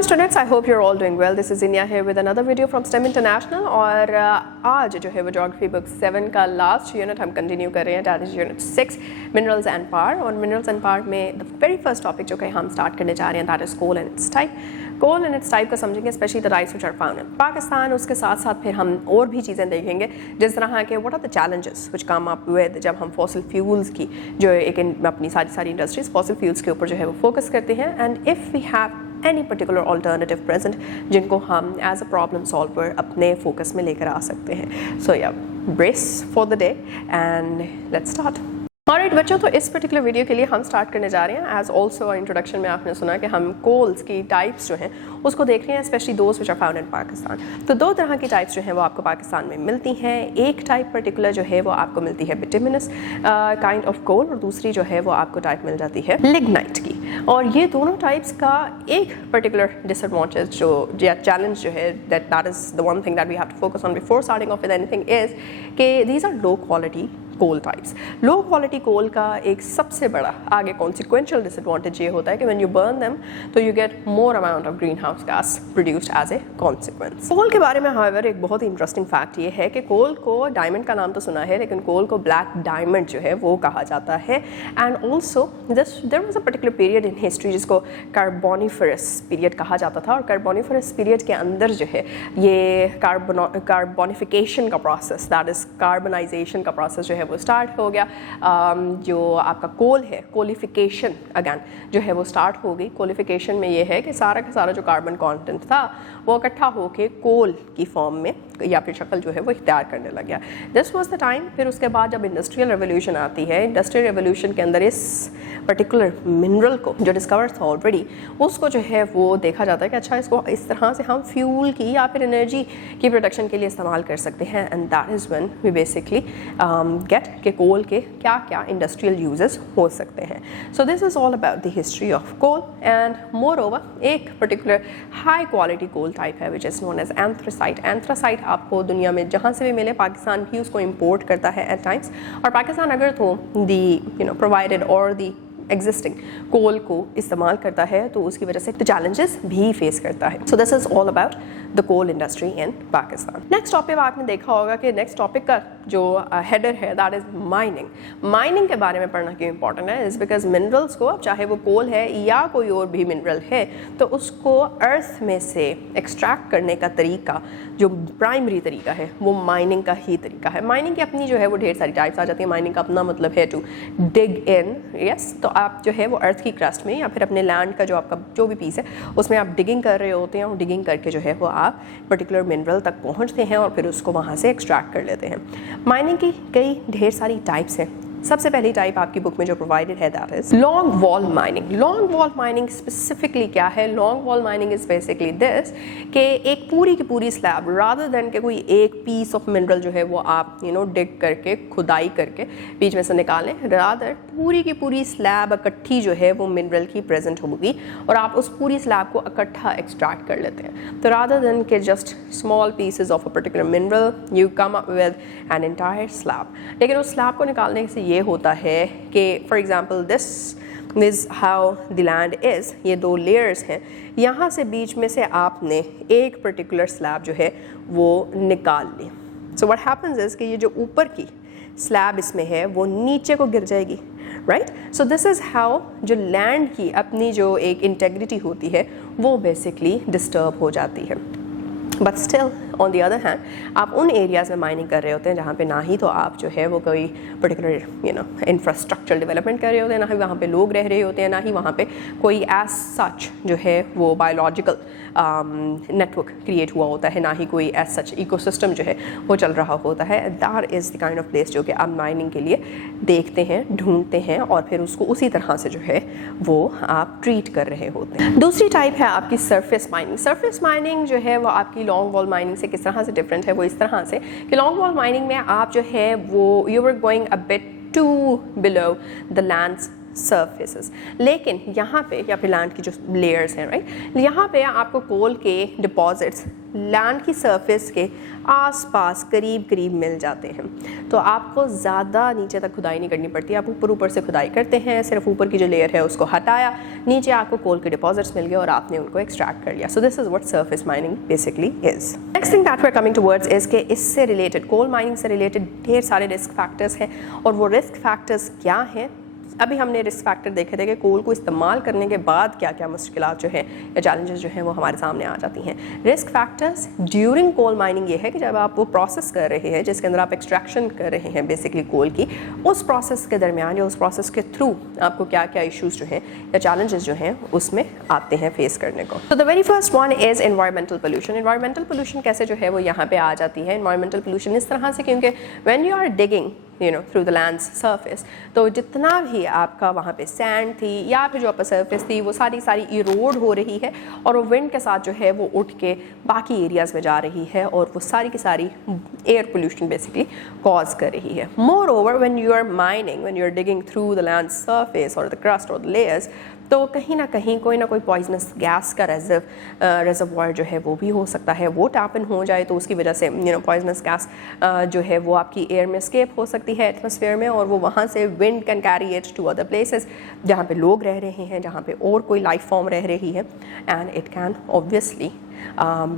Welcome students, I hope you're all doing well. This is Inya here with another video from STEM International और आज जो है वो Geography Book 7 का last unit हम continue कर रहे हैं, that is Unit 6 Minerals and Power. और Minerals and Power में the very first topic जो कि हम स्टार्ट करने जा रहे हैं that is coal and its type. Coal and its type का समझेंगे, especially the types which are found in Pakistan. उसके साथ साथ फिर हम और भी चीज़ें देखेंगे जिस तरह के what are the challenges which come up with जब हम fossil fuels की जो एक अपनी सारी इंडस्ट्रीज fossil fuels के ऊपर जो है वो फोकस करते हैं, and if we have any particular alternative present जिनको हम as a problem solver अपने focus में लेकर आ सकते हैं. So yeah, brace for the day and let's start. Alright बच्चों, तो इस पर्टिकुलर वीडियो के लिए हम स्टार्ट करने जा रहे हैं. एज ऑल्सो इंट्रोडक्शन में आपने सुना कि हम कोल्स की टाइप्स जो हैं उसको देख रहे हैं, specially those which are found in Pakistan. तो दो तरह की टाइप्स जो हैं वो आपको पाकिस्तान में मिलती हैं. एक टाइप पर्टिकुलर जो है वो आपको मिलती है बिटुमिनस काइंड ऑफ कोल, और दूसरी जो है वो आपको टाइप मिल जाती है लिग्नाइट की. और ये दोनों टाइप्स का एक पर्टिकुलर डिसएडवांटेज जो या चैलेंज जो है that is the one thing that we have to focus on before starting off with anything is कि these are low quality coal types. Low quality coal का एक सबसे बड़ा आगे कॉन्सिक्वेंशियल डिसएडवांटेज ये होता है कि व्हेन यू बर्न देम तो you get more amount of green house gas produced as a consequence. Coal के बारे में हाउएवर एक बहुत ही इंटरेस्टिंग फैक्ट ये है कि कोल को डायमंड का नाम तो सुना है, लेकिन कोल को ब्लैक डायमंड जो है वो कहा जाता है. And also there was a particular period in history जिसको कार्बोनिफरस पीरियड कहा जाता था, और कार्बोनिफरस पीरियड के अंदर जो है ये कार्बोनिफिकेशन का प्रोसेस, दैट इज कार्बनाइजेशन का प्रोसेस जो है वो स्टार्ट हो गया. जो आपका कोल है, कोलिफिकेशन अगेन जो है वो स्टार्ट हो गई. कोलिफिकेशन में ये है कि सारा का सारा जो कार्बन कंटेंट था वो इकट्ठा होके कोल की फॉर्म में या फिर शक्ल जो है वो इख्तियार करने लग गया. This was the time. फिर उसके बाद जब इंडस्ट्रियल रेवोल्यूशन आती है, इंडस्ट्रियल रेवोल्यूशन के अंदर इस पर्टिकुलर मिनरल को जो डिस्कवर था ऑलरेडी उसको जो है वो देखा जाता है कि अच्छा इसको इस तरह से हम फ्यूल की या फिर एनर्जी की प्रोडक्शन के लिए इस्तेमाल कर सकते हैं. And that is when we basically get के कोल के क्या क्या इंडस्ट्रियल यूजेस हो सकते हैं. So this is all about the history of coal. And moreover एक particular high quality coal type है which is known as anthracite. Anthracite आपको दुनिया में जहाँ से भी मिले, पाकिस्तान भी उसको इम्पोर्ट करता है एट टाइम्स, और पाकिस्तान अगर तो दी प्रोवाइडेड और दी एग्जिस्टिंग कोल को इस्तेमाल करता है तो उसकी वजह से चैलेंजेस भी फेस करता है. So this is all about the coal industry in Pakistan. Next topic आपने देखा होगा कि नेक्स्ट टॉपिक का जो हेडर है दैट इज माइनिंग. माइनिंग के बारे में पढ़ना क्यों इंपॉर्टेंट है इज बिकॉज मिनरल्स को, अब चाहे वो कोल है या कोई और भी मिनरल है, तो उसको अर्थ में से एक्सट्रैक्ट करने का तरीका जो प्राइमरी तरीका है वो माइनिंग का ही तरीका है. माइनिंग की अपनी जो है वो ढेर सारी टाइप्स आ जाती है. माइनिंग का अपना मतलब है टू डिग इन. यस, तो आप जो है वो अर्थ की क्रस्ट में या फिर अपने लैंड का जो आपका जो भी पीस है उसमें आप डिगिंग कर रहे होते हैं, और डिगिंग करके जो है वो आप पर्टिकुलर मिनरल तक पहुंचते हैं और फिर उसको वहाँ से एक्सट्रैक्ट कर लेते हैं. माइनिंग की कई ढेर सारी टाइप्स हैं. सबसे पहली टाइप आपकी बुक में जो प्रोवाइडेड है that is long wall mining. Long wall mining specifically क्या है? Long wall mining is basically this कि एक पूरी की पूरी स्लैब, रादर देन के कोई एक पीस ऑफ मिनरल जो है वो आप डिग करके खुदाई करके बीच में से निकालें, रादर पूरी की पूरी स्लैब इकट्ठी जो है वो मिनरल की प्रेजेंट होगी और आप उस पूरी स्लैब को इकट्ठा एक्सट्रैक्ट कर लेते हैं. तो रादर देन के just small pieces of a particular mineral you come up with an entire slab. लेकिन उस स्लैब को निकालने से ये होता है कि for example this is how the land is. ये दो लेयर्स हैं, यहाँ से बीच में से आपने एक पर्टिकुलर स्लैब जो है वो निकाल ली. सो व्हाट हैपेंस इज़ कि ये जो ऊपर की स्लैब इसमें है वो नीचे को गिर जाएगी, right. So this is how जो लैंड की अपनी जो एक इंटेग्रिटी होती है वो बेसिकली डिस्टर्ब हो जाती है. But still on the other hand आप उन एरियाज़ में माइनिंग कर रहे होते हैं जहाँ पे ना ही तो आप जो है वो कोई पर्टिकुलर इंफ्रास्ट्रक्चर डेवलपमेंट कर रहे होते हैं, ना ही वहाँ पे लोग रह रहे होते हैं, ना ही वहाँ पे कोई एज सच जो है वो बायोलॉजिकल नेटवर्क क्रिएट हुआ होता है, ना ही कोई एज सच इकोसिस्टम जो है वो चल रहा होता है. That is the kind of place जो कि आप माइनिंग के लिए देखते हैं, ढूंढते हैं, और फिर उसको उसी तरह से जो है वो आप ट्रीट कर रहे होते हैं. दूसरी टाइप है आपकी सरफेस माइनिंग. सरफेस माइनिंग जो है वो आपकी लॉन्ग वॉल माइनिंग से किस तरह से डिफरेंट है? वो इस तरह से कि लॉन्ग वॉल माइनिंग में आप जो है वो you are going a bit to below the lands surfaces. लेकिन यहाँ पे या फिर लैंड की जो लेयर्स हैं, राइट, यहाँ पे आपको कोल के डिपॉजिट्स लैंड की सरफेस के आसपास करीब करीब मिल जाते हैं, तो आपको ज़्यादा नीचे तक खुदाई नहीं करनी पड़ती. आप ऊपर ऊपर से खुदाई करते हैं, सिर्फ ऊपर की जो लेयर है उसको हटाया, नीचे आपको कोल के डिपॉजिट्स मिल गए और आपने उनको एक्सट्रैक्ट कर लिया. So this is what surface mining basically is. Next thing that we are coming towards is कि इससे रिलेटेड, कोल माइनिंग से रिलेटेड ढेर सारे रिस्क फैक्टर्स हैं. और वो रिस्क फैक्टर्स क्या हैं? अभी हमने रिस्क फैक्टर देखे थे कि कोल को इस्तेमाल करने के बाद क्या क्या मुश्किलात जो है या चैलेंजेस जो हैं वो हमारे सामने आ जाती हैं. Risk factors during coal mining ये है कि जब आप वो प्रोसेस कर रहे हैं जिसके अंदर आप एक्सट्रैक्शन कर रहे हैं बेसिकली कोल की, उस प्रोसेस के दरमियान या उस प्रोसेस के थ्रू आपको क्या क्या इशूज़ जो हैं या चैलेंजेस जो हैं उसमें आते हैं फेस करने को. तो the very first one is environmental pollution. Environmental pollution कैसे जो है वो यहाँ पे आ जाती है? एनवायरमेंटल पोल्यूशन इस तरह से क्योंकि when you are digging through the lands surface, तो जितना भी आपका वहाँ पे सैंड थी या फिर जो अपर सरफेस थी वो सारी इरोड हो रही है और वो विंड के साथ जो है वो उठ के बाकी एरियाज़ में जा रही है और वो सारी की सारी एयर पोल्यूशन बेसिकली कॉज कर रही है. More when you are mining, when you are digging through the land surface और द क्रस्ट और द लेयर्स, तो कहीं ना कहीं कोई ना कोई पॉइजनस गैस का रिजर्वॉयर जो है वो भी हो सकता है. वो टैप इन हो जाए तो उसकी वजह से पॉइजनस गैस जो है वो आपकी एयर में स्केप हो सकती है एटमॉस्फेयर में, और वो वहाँ से wind can carry it to other places जहाँ पे लोग रह रहे हैं, जहाँ पे और कोई लाइफ फॉर्म रह रही है, and it can obviously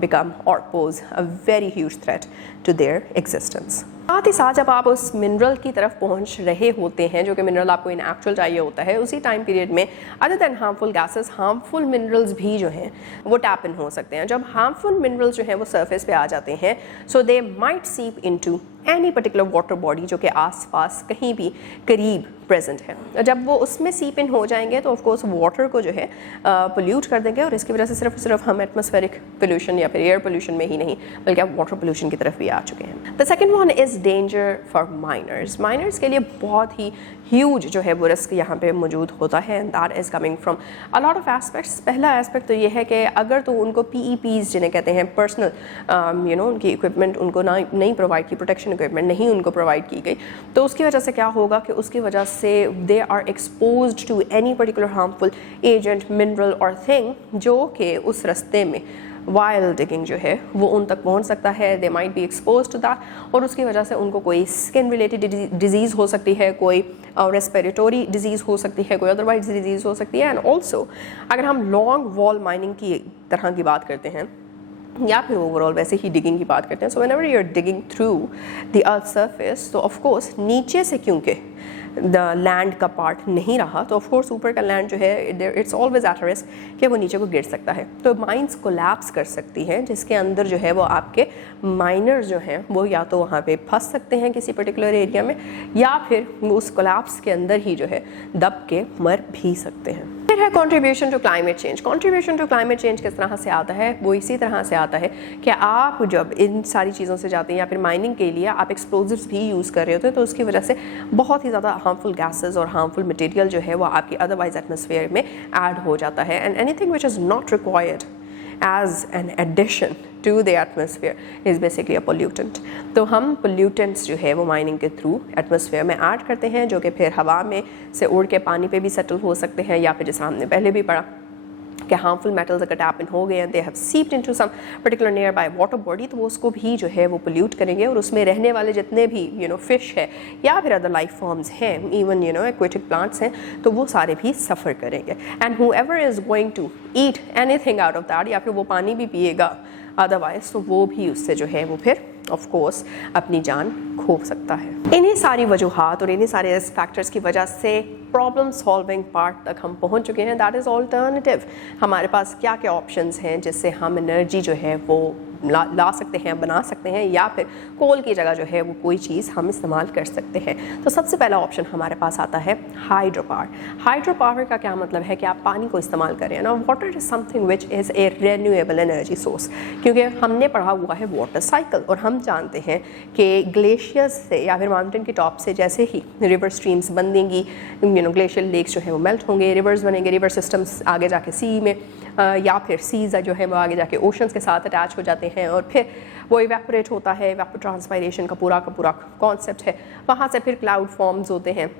become or pose a very huge threat to their existence. साथ ही साथ जब आप उस मिनरल की तरफ पहुंच रहे होते हैं, जो कि मिनरल आपको इन एक्चुअल चाहिए होता है, उसी टाइम पीरियड में other than harmful gases, harmful minerals भी जो हैं वो टैप इन हो सकते हैं. जब हार्मफुल मिनरल्स जो हैं वो सरफेस पे आ जाते हैं, सो दे माइट सीप into any particular water body जो कि आसपास कहीं भी करीब प्रेजेंट है. जब वो उसमें सीप इन हो जाएंगे तो ऑफकोर्स वाटर को जो है पोल्यूट कर देंगे, और इसकी वजह से सिर्फ हम एटमॉस्फेरिक पोल्यूशन या फिर एयर पोल्यूशन में ही नहीं बल्कि आप वाटर पोल्यूशन की तरफ भी आ चुके हैं. The second one is danger for miners. Miners के लिए बहुत ही ह्यूज जो है वो रिस्क यहाँ पे मौजूद होता है, and that is coming from a lot of aspects. पहला एस्पेक्ट तो ये है कि अगर तो उनको PEPs जिन्हें कहते हैं पर्सनल उनकी इक्विपमेंट उनको नहीं प्रोवाइड की, प्रोटेक्शन इक्विपमेंट नहीं उनको प्रोवाइड की गई, तो उसकी वजह से क्या होगा कि उसकी वजह से they are exposed to any particular harmful agent, mineral और थिंग जो कि उस रास्ते में वाइल डिगिंग जो है वो उन तक पहुंच सकता है. They might be expose to that, और उसकी वजह से उनको कोई स्किन रिलेटेड डिजीज़ हो सकती है, कोई रेस्पिरेटरी डिजीज़ हो सकती है, कोई अदरवाइज डिजीज़ हो सकती है. एंड ऑल्सो अगर हम लॉन्ग वॉल माइनिंग की तरह की बात करते हैं या फिर ओवरऑल वैसे ही डिगिंग की बात करते हैं, so whenever you are digging through the earth surface, तो ऑफ कोर्स नीचे से क्योंकि द लैंड का पार्ट नहीं रहा, तो ऑफ कोर्स ऊपर का लैंड जो है इट्स ऑलवेज एट रिस्क कि वो नीचे को गिर सकता है. तो माइंस कोलैप्स कर सकती हैं, जिसके अंदर जो है वो आपके माइनर्स जो हैं वो या तो वहाँ पे फंस सकते हैं किसी पर्टिकुलर एरिया में, या फिर उस कोलैप्स के अंदर ही जो है दब के मर भी सकते हैं. फिर है contribution to climate change. Contribution to climate change किस तरह से आता है? वो इसी तरह से आता है कि आप जब इन सारी चीज़ों से जाते हैं या फिर माइनिंग के लिए आप एक्सप्लोजिव्स भी यूज़ कर रहे होते हैं, तो उसकी वजह से बहुत ही ज़्यादा हार्मफुल गैसेस और हार्मफुल मटेरियल जो है वो आपकी अदरवाइज एटमॉस्फेयर में ऐड हो जाता है. And anything which is not required as an addition to the atmosphere is basically a pollutant. तो हम pollutants जो है वो माइनिंग के थ्रू एटमॉस्फेयर में ऐड करते हैं, जो कि फिर हवा में से उड़ के पानी पे भी सेटल हो सकते हैं, या फिर जैसा हमने पहले भी पढ़ा कि हार्मफुल मेटल्स अगर टैप इन हो गए हैं, they have seeped into some particular nearby water body, तो वो उसको भी जो है वो पोल्यूट करेंगे, और उसमें रहने वाले जितने भी फिश है या फिर अदर लाइफ फॉर्म्स हैं, इवन एक्वेटिक प्लांट्स हैं, तो वो सारे भी सफ़र करेंगे. And whoever is going to eat anything out of that, या फिर वो पानी भी पिएगा अदरवाइज, तो वो भी उससे जो है वो फिर ऑफ कोर्स अपनी जान खो सकता है. इन्हीं सारी वजूहात और इन्हीं सारे फैक्टर्स की वजह से प्रॉब्लम सॉल्विंग पार्ट तक हम पहुंच चुके हैं. That is alternative. हमारे पास क्या क्या ऑप्शंस हैं जिससे हम एनर्जी जो है वो ला सकते हैं, बना सकते हैं, या फिर कोल की जगह जो है वो कोई चीज़ हम इस्तेमाल कर सकते हैं. तो सबसे पहला ऑप्शन हमारे पास आता है हाइड्रो पावर. हाइड्रो पावर का क्या मतलब है कि आप पानी को इस्तेमाल करें ना. Water is something which is a renewable energy source, क्योंकि हमने पढ़ा हुआ है वाटर साइकिल, और हम जानते हैं कि ग्लेशियर्स से या फिर माउंटेन के टॉप से जैसे ही रिवर स्ट्रीम्स बनेंगी, ग्लेशियल लेक्स जो है वो मेल्ट होंगे, रिवर्स बनेंगे, रिवर सिस्टम्स आगे जाके सी में या फिर सीज़ जो है वो आगे जाके ओशंस के साथ अटैच हो जाते हैं, और फिर वो इवेपोरेट होता है. इवेपोट्रांसपायरेशन का पूरा कॉन्सेप्ट है. वहाँ से फिर क्लाउड फॉर्म्स होते हैं,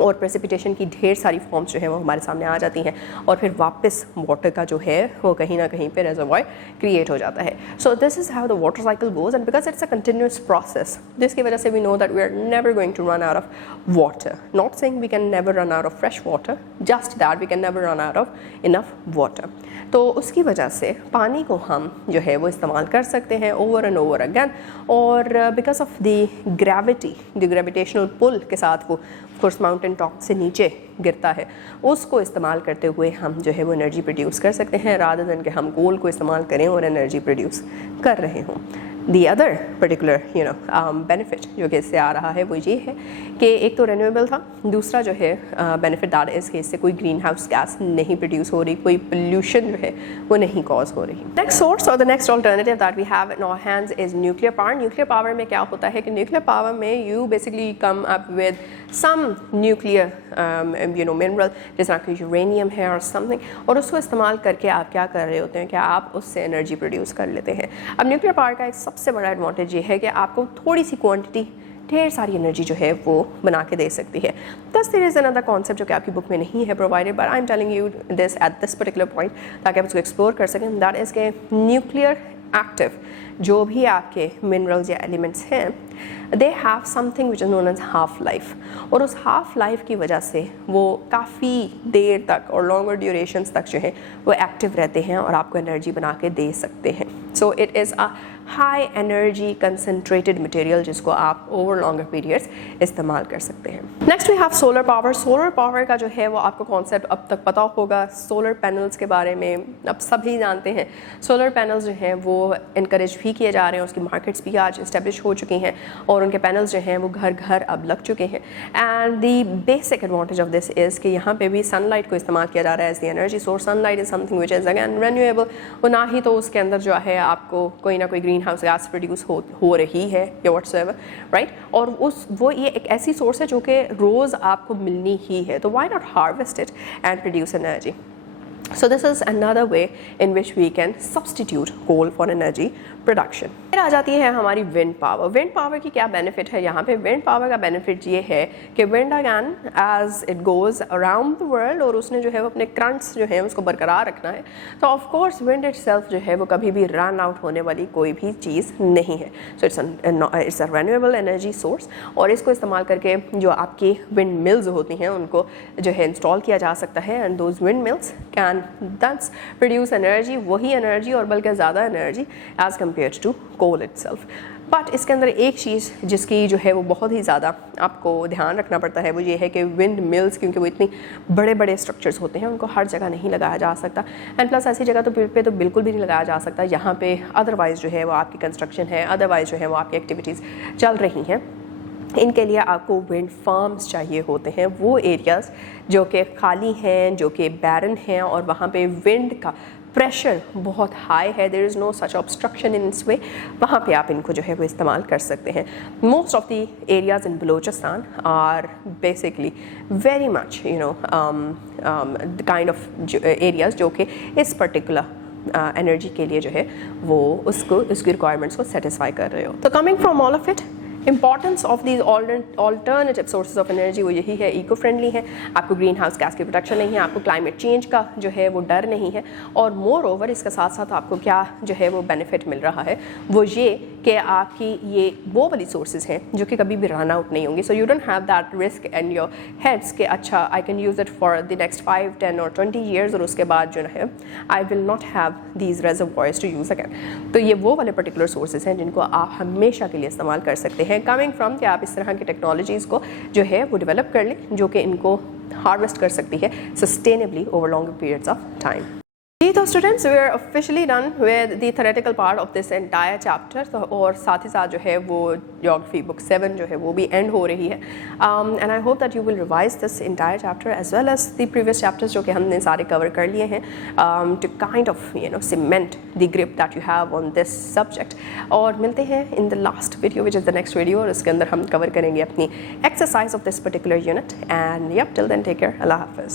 और प्रेसिपिटेशन की ढेर सारी फॉर्म्स जो है वो हमारे सामने आ जाती हैं और फिर वापस वाटर का जो है वो कहीं ना कहीं पे रेजर्वॉयर क्रिएट हो जाता है. So this is how the water cycle goes and because it's a continuous process, जिसकी वजह से we know that we are never going to run out of water. Not saying we can never run out of fresh water, just that we can never run out of enough water. तो उसकी वजह से पानी को हम जो है वो इस्तेमाल कर सकते हैं ओवर एंड ओवर अगेन. और because of the gravity, the gravitational pull के साथ वो कोर्स माउंटेन टॉप से नीचे गिरता है, उसको इस्तेमाल करते हुए हम जो है वो एनर्जी प्रोड्यूस कर सकते हैं, रादर देन कि हम कोल को इस्तेमाल करें और एनर्जी प्रोड्यूस कर रहे हों. दी अदर पर्टिकुलर बेनिफिट जो कि इससे आ रहा है वो ये है कि एक तो रेन्यूएबल था, दूसरा जो है बेनिफिट दैट इज़ कि इससे कोई ग्रीन हाउस गैस नहीं प्रोड्यूस हो रही, कोई पोल्यूशन जो है वो नहीं कॉज हो रही. नेक्स्ट सोर्स और the next alternative that we have in our hands is nuclear power. Nuclear power में क्या होता है कि न्यूक्लियर पावर में you basically come up with some nuclear mineral, जैसा कि यूरेनियम है और समथिंग, और उसको इस्तेमाल करके आप क्या कर रहे होते हैं कि आप उससे एनर्जी प्रोड्यूस कर लेते हैं. अब न्यूक्लियर पावर का एक सबसे बड़ा एडवांटेज ये है कि आपको थोड़ी सी क्वांटिटी ढेर सारी एनर्जी जो है वो बना के दे सकती है. दस देयर इज़ अनदर कॉन्सेप्ट जो कि आपकी बुक में नहीं है provided, but I am telling you this at this particular point ताकि आप उसको एक्सप्लोर कर सकें. दैट इज़ के न्यूक्लियर एक्टिव जो भी आपके मिनरल्स या एलिमेंट्स हैं, they have something which is known as half life, और उस हाफ लाइफ की वजह से वो काफ़ी देर तक और लॉन्गर ड्यूरेशंस तक जो है वो एक्टिव रहते हैं और आपको एनर्जी बना के दे सकते हैं. So it is a high energy concentrated material जिसको आप ओवर लॉन्गर पीरियड्स इस्तेमाल कर सकते हैं. Next we have solar power. Solar power का जो है वो आपको कॉन्सेप्ट अब तक पता होगा. सोलर पैनल्स के बारे में अब सभी जानते हैं. सोलर पैनल्स जो हैं वो इनकरेज भी किए जा रहे हैं, उसकी मार्केट्स भी आज इस्टेब्लिश हो चुकी हैं और उनके पैनल्स जो हैं वो घर घर अब लग चुके हैं. And the basic advantage of this is कि यहाँ पे भी सनलाइट को इस्तेमाल किया जा रहा है as the energy source. Sunlight is something which is again renewable, और ना ही तो उसके अंदर जो है आपको कोई ना कोई ग्रीन हाउस गैस प्रोड्यूस हो रही है या व्हाटसएवर, राइट. और वो ये एक ऐसी सोर्स है जो कि रोज़ आपको मिलनी ही है, तो why not harvest it and produce energy. So this is another way in which we can substitute coal for energy production. फिर आ जाती है हमारी विंड पावर. विंड पावर की क्या बेनिफिट है यहाँ पे? विंड पावर का बेनिफिट ये है कि wind again as it goes around the world, और उसने जो है वो अपने करंट्स जो है उसको बरकरार रखना है, तो ऑफ कोर्स विंड इटसेल्फ जो है वो कभी भी रन आउट होने वाली कोई भी चीज़ नहीं है. So it's a renewable energy source, और इसको इस्तेमाल करके जो आपकी विंड मिल्स होती हैं उनको जो है इंस्टॉल किया जा सकता है, and those wind mills can thus produce energy, वही एनर्जी और बल्कि ज़्यादा energy as compare to coal itself. But इसके अंदर एक चीज़ जिसकी जो है वो बहुत ही ज़्यादा आपको ध्यान रखना पड़ता है वो ये है कि विंड मिल्स, क्योंकि वो इतनी बड़े बड़े स्ट्रक्चर्स होते हैं, उनको हर जगह नहीं लगाया जा सकता. एंड प्लस ऐसी जगह तो बिल्कुल भी नहीं लगाया जा सकता यहाँ पे अदरवाइज़ जो है वो आपकी कंस्ट्रक्शन है, अदरवाइज़ जो है वो आपकी एक्टिविटीज़ चल रही हैं. इनके लिए आपको विंड फार्म्स चाहिए होते हैं, वो एरियाज़ जो कि खाली हैं, जो कि बैरन हैं और वहाँ पे विंड का प्रेशर बहुत हाई है, there is no such obstruction in this way, वहाँ पे आप इनको जो है वो इस्तेमाल कर सकते हैं. Most of the areas in Balochistan are basically very much the kind of areas जो कि इस पर्टिकुलर एनर्जी के लिए जो है वो उसकी रिक्वायरमेंट्स को सेटिस्फाई कर रहे हो. तो coming from all of it, importance of these alternative sources of energy वो यही है, इको फ्रेंडली है, आपको ग्रीन हाउस गैस की प्रोडक्शन नहीं है, आपको क्लाइमेट चेंज का जो है वो डर नहीं है, और मोर ओवर इसके साथ साथ आपको क्या जो है वो बेनिफिट मिल रहा है वो ये कि आपकी ये वो वाली सोर्सेज हैं जो कि कभी भी रन आउट नहीं होंगी. So you don't have that risk and your heads कि अच्छा I can use it for the next 5, 10 और 20 ईयर्स और उसके बाद जो है I will not have these reservoirs to use again. तो ये वो वाले पर्टिकुलर सोर्सेज हैं जिनको आप हमेशा के लिए इस्तेमाल कर सकते हैं. कमिंग फ्रॉम कि आप इस तरह की टेक्नोलॉजीज़ को जो है वो डेवलप कर लें जो कि इनको हार्वेस्ट कर सकती है sustainably over long periods of time. तो students we are officially done with the theoretical part of this entire chapter. तो और साथ ही साथ जो है वो ज्योग्राफी बुक 7 जो है वो भी एंड हो रही है. And I hope that you will revise this entire chapter as well as the previous chapters जो कि हमने सारे कवर कर लिए हैं to kind of cement the grip that you have on this subject. और मिलते हैं in the last video which is the next video, और उसके अंदर हम कवर करेंगे अपनी exercise of this particular unit. And yep till then take care. अल्लाह हाफिज़.